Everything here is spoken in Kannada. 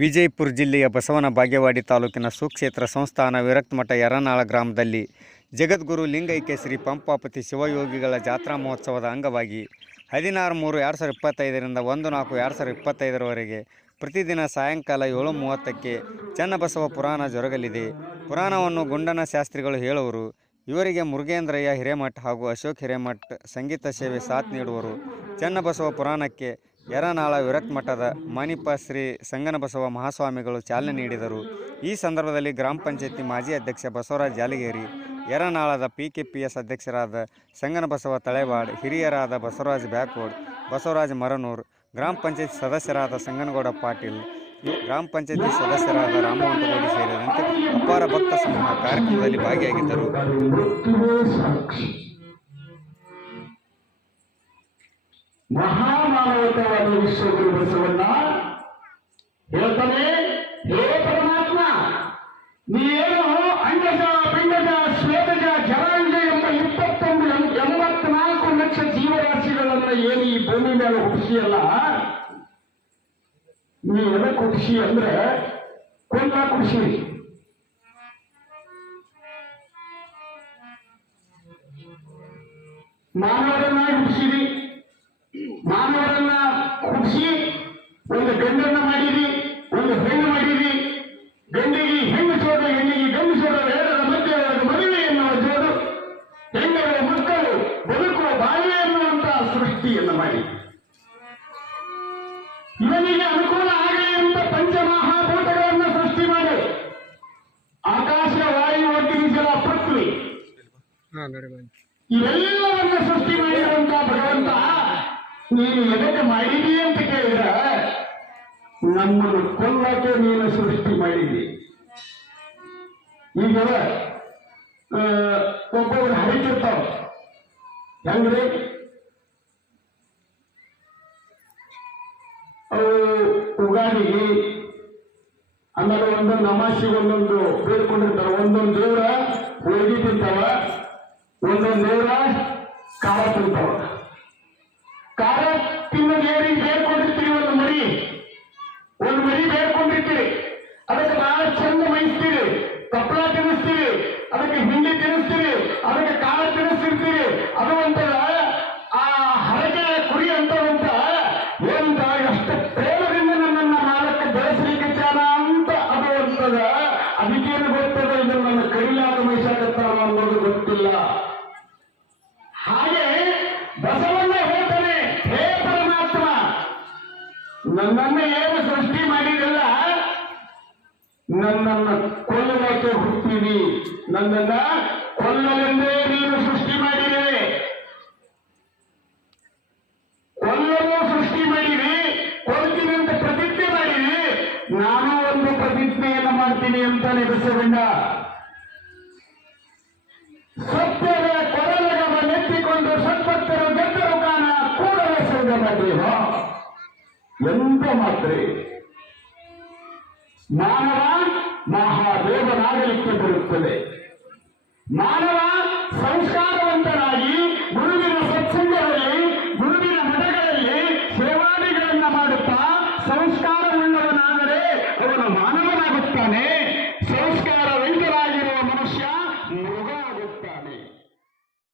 ವಿಜಯಪುರ ಜಿಲ್ಲೆಯ ಬಸವನ ಬಾಗೇವಾಡಿ ತಾಲೂಕಿನ ಸುಕ್ಷೇತ್ರ ಸಂಸ್ಥಾನ ವಿರಕ್ತಮಠ ಯರನಾಳ ಗ್ರಾಮದಲ್ಲಿ ಜಗದ್ಗುರು ಲಿಂಗೈಕ್ಯ ಶ್ರೀ ಪಂಪಾಪತಿ ಶಿವಯೋಗಿಗಳ ಜಾತ್ರಾ ಮಹೋತ್ಸವದ ಅಂಗವಾಗಿ 16-3-2025ರಿಂದ 1-4-2025ರವರೆಗೆ ಪ್ರತಿದಿನ ಸಾಯಂಕಾಲ 7:30ಕ್ಕೆ ಚನ್ನಬಸವ ಪುರಾಣ ಜರುಗಲಿದೆ. ಪುರಾಣವನ್ನು ಗುಂಡನ ಶಾಸ್ತ್ರಿಗಳು ಹೇಳುವರು. ಇವರಿಗೆ ಮುರುಗೇಂದ್ರಯ್ಯ ಹಿರೇಮಠ ಹಾಗೂ ಅಶೋಕ್ ಹಿರೇಮಠ ಸಂಗೀತ ಸೇವೆ ಸಾಥ್ ನೀಡುವರು. ಚನ್ನಬಸವ ಪುರಾಣಕ್ಕೆ ಯರನಾಳ ವಿರಕ್ತಮಠದ ಮಾನಿಪ ಶ್ರೀ ಸಂಗನಬಸವ ಮಹಾಸ್ವಾಮಿಗಳು ಚಾಲನೆ ನೀಡಿದರು. ಈ ಸಂದರ್ಭದಲ್ಲಿ ಗ್ರಾಮ ಪಂಚಾಯತಿ ಮಾಜಿ ಅಧ್ಯಕ್ಷ ಬಸವರಾಜ್ ಜಾಲಿಗೇರಿ, ಯರನಾಳದ PKPS ಅಧ್ಯಕ್ಷರಾದ ಸಂಗನಬಸವ ತಳೆವಾಡ್, ಹಿರಿಯರಾದ ಬಸವರಾಜ್ ಬ್ಯಾಕೋಡ್, ಬಸವರಾಜ್ ಮರನೂರ್, ಗ್ರಾಮ ಪಂಚಾಯತಿ ಸದಸ್ಯರಾದ ಸಂಗನಗೌಡ ಪಾಟೀಲ್, ಗ್ರಾಮ ಪಂಚಾಯತಿ ಸದಸ್ಯರಾದ ರಾಮವಂತಗೌಡಿ ಸೇರಿದಂತೆ ಅಪಾರ ಭಕ್ತ ಸಮೂಹ ಕಾರ್ಯಕ್ರಮದಲ್ಲಿ ಭಾಗಿಯಾಗಿದ್ದರು. ಮಹಾಮಾನವತಾವಾದ ವಿಶ್ವಗುರು ಬಸವಣ್ಣ ಹೇಳ್ತಾನೆ, ಹೇ ಪರಮಾತ್ಮ, ನೀನು ಅಂಡಜ, ಪಿಂಡಜ, ಶ್ವೇತಜ, ಜಲಾಂಡ ಎಂಬ 84 ಲಕ್ಷ ಜೀವರಾಶಿಗಳನ್ನ ಏನು ಈ ಭೂಮಿ ಮೇಲೆ ಹುಟ್ಟಿಸಿಯಲ್ಲ, ನೀ ಎದಕ್ಕೆ ಹುಟ್ಟಿಸಿ ಅಂದ್ರೆ ಕೊಂಡ ಖುಷಿ. ಮಾನವರನ್ನ ಹುಟ್ಟಿಸಿರಿ, ಮಾನವರನ್ನ ಹುಟ್ಟಿಸಿ ಒಂದು ಗಂಡನ್ನ ಮಾಡಿರಿ, ಒಂದು ಹೆಣ್ಣು ಮಾಡಿರಿ. ಗಂಡಿಗೆ ಹೆಣ್ಣು ಜೋಡ, ಹೆಣ್ಣಿಗೆ ಗಂಡು ಜೋಡ, ಎರಡರ ಮಧ್ಯೆ ಒಂದು ಮದುವೆ ಎನ್ನುವ ಜೋಡು, ಹೆಣ್ಣರ ಮಕ್ಕಳು ಬದುಕುವ ಬಾಳೆ ಎನ್ನುವಂತಹ ಸೃಷ್ಟಿಯನ್ನು ಮಾಡಿ ಇವನಿಗೆ ಅನುಕೂಲ ಆಗಲಿ ಅಂತ ಪಂಚಮಹಾಭೂತಗಳನ್ನು ಸೃಷ್ಟಿ ಮಾಡಿ ಆಕಾಶ, ವಾಯು, ಅಗ್ನಿ, ಜಲ, ಪೃಥ್ವಿ ಇವೆಲ್ಲವನ್ನ ಸೃಷ್ಟಿ ಮಾಡಿರುವಂತ ಭಗವಂತ ನೀನು ಎದಕ್ಕೆ ಮಾಡಿದಿ ಅಂತ ಕೇಳಿದ್ರೆ, ನಮ್ಮನ್ನು ಕೊಲ್ಲಕ್ಕೆ ನೀನು ಸೃಷ್ಟಿ ಮಾಡಿದಿ. ಈಗ ಒಬ್ಬೊಬ್ರು ಹರಿತಿರ್ತಾವ, ಹೆಂಗ್ರಿ ಅವು ಉಗಾದಿಗೆ ಆಮೇಲೆ ಒಂದೊಂದು ಅಮಾಸಿಗೆ ಒಂದೊಂದು ಬೇಡ್ಕೊಂಡಿರ್ತಾವ. ಒಂದೊಂದು ದೇವ್ರ ಹೋಳಿಗೆ ತಿಂತಾವ, ಒಂದೊಂದು ದೇವ್ರ ಖಾರ ತಿಂತಾವ. ಖಾರ ತಿನ್ನೋದು ಏನಿಗೆ ಬೇಡ್ಕೊಂಡಿರ್ತೀರಿ, ಒಂದು ಮರಿ ಬೇಡ್ಕೊಂಡಿರ್ತೀರಿ, ಅದಕ್ಕೆ ಬಹಳ ಚಂದ ಮೈಸ್ತೀರಿ, ಕಪ್ಪಳ ತಿನ್ನಿಸ್ತೀರಿ, ಅದಕ್ಕೆ ಹಿಂಡಿ ತಿನ್ನಿಸ್ತೀರಿ, ಅದಕ್ಕೆ ಖಾರ ತಿನ್ನಿಸ್ತಿರ್ತೀರಿ. ಅದು ಒಂಥರ ಆ ಹರಕೆ ಕುರಿ ಅಂತವಂತ ಏನಂತ ಎಷ್ಟು ಪ್ರೇಮದಿಂದ ನನ್ನನ್ನ ಮಾಲಕ್ಕೆ ಬೆಳೆಸಲಿಕ್ಕೆ ಚಾನ ಅಂತ ಅದು ಅಂತದ. ಅದಕ್ಕೇನು ಗೊತ್ತದ, ಇದು ನನ್ನ ಕೈಲಾದ ಮೈಸಾಕತ್ತಾನ ಅನ್ನೋದು ಗೊತ್ತಿಲ್ಲ. ಹಾಗೆ ಬಸವಣ್ಣ ಹೇಳ್ತಾನೆ, ಹೇ ಪರಮಾತ್ಮ, ನನ್ನನ್ನು ಏನು ಸೃಷ್ಟಿ ಮಾಡಿರಲ್ಲ, ನನ್ನನ್ನು ಕೊಲ್ಲಕ್ಕೆ ಹುಟ್ಟಿರಿ, ನನ್ನನ್ನ ಕೊಲ್ಲಲೆಂದೇ ನೀನು ಸೃಷ್ಟಿ ಮಾಡಿರಿ, ಕೊಲ್ಲಲು ಸೃಷ್ಟಿ ಮಾಡಿರಿ, ಕೊಲ್ತೀನಿ ಅಂತ ಪ್ರತಿಜ್ಞೆ ಮಾಡಿರಿ. ನಾನು ಒಂದು ಪ್ರತಿಜ್ಞೆಯನ್ನು ಮಾಡ್ತೀನಿ ಅಂತಾನೆ ಬಸವಣ್ಣ. ಸತ್ಯದ ಕೊರಲಗವನ್ನೆತ್ತಿಕೊಂಡು ಸತ್ಪತ್ತರ ಗೆದ್ದರು ಕಾಣ ಕೂಡಲೇ ಸಂಗಮ ದೇವ. ಎಂತ ಮಾತ್ರೆ ಮಾನವ ಮಹಾದೇವನಾಗಲಿಕ್ಕೆ ಬರುತ್ತದೆ. ಮಾನವ ಸಂಸ್ಕಾರವಂತನ